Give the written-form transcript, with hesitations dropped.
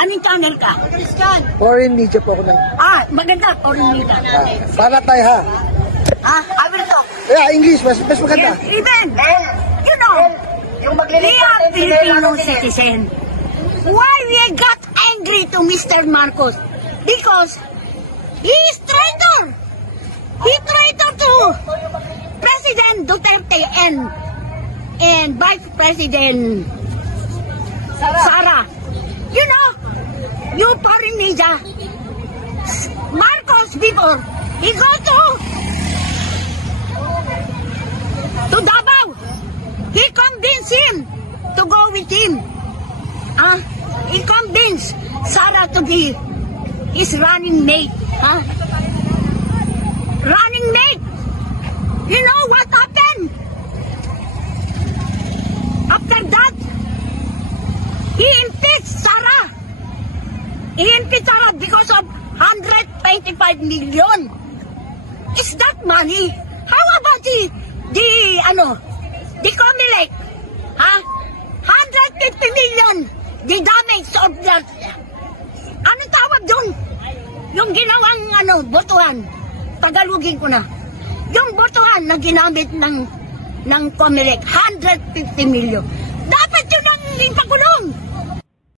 Anong channel ka? Foreign media po ako ng... Maganda. Foreign media. Para tayo ha. I will talk. Yeah, English. Mas maganda. Yes, even, you know, we are Filipino citizen. Why we got angry to Mr. Marcos? Because he is traitor. He traitor to President Duterte and Vice President Sara. You know, you foreign media, Marcos before, he go to Davao. He convinced him to go with him. He convinced Sara to be his running mate. Running mate. You know what happened? After that, he impeached Sara. He impeached Sara because of 125 million. Is that money? How about the Comelec? 150 million. The damage of that. Ano tawag dun? Yung ginawang botohan. Tagalogin ko na. Yung botohan na ginamit ng Comelec, 150 million. Dapat yun ang ipakulong.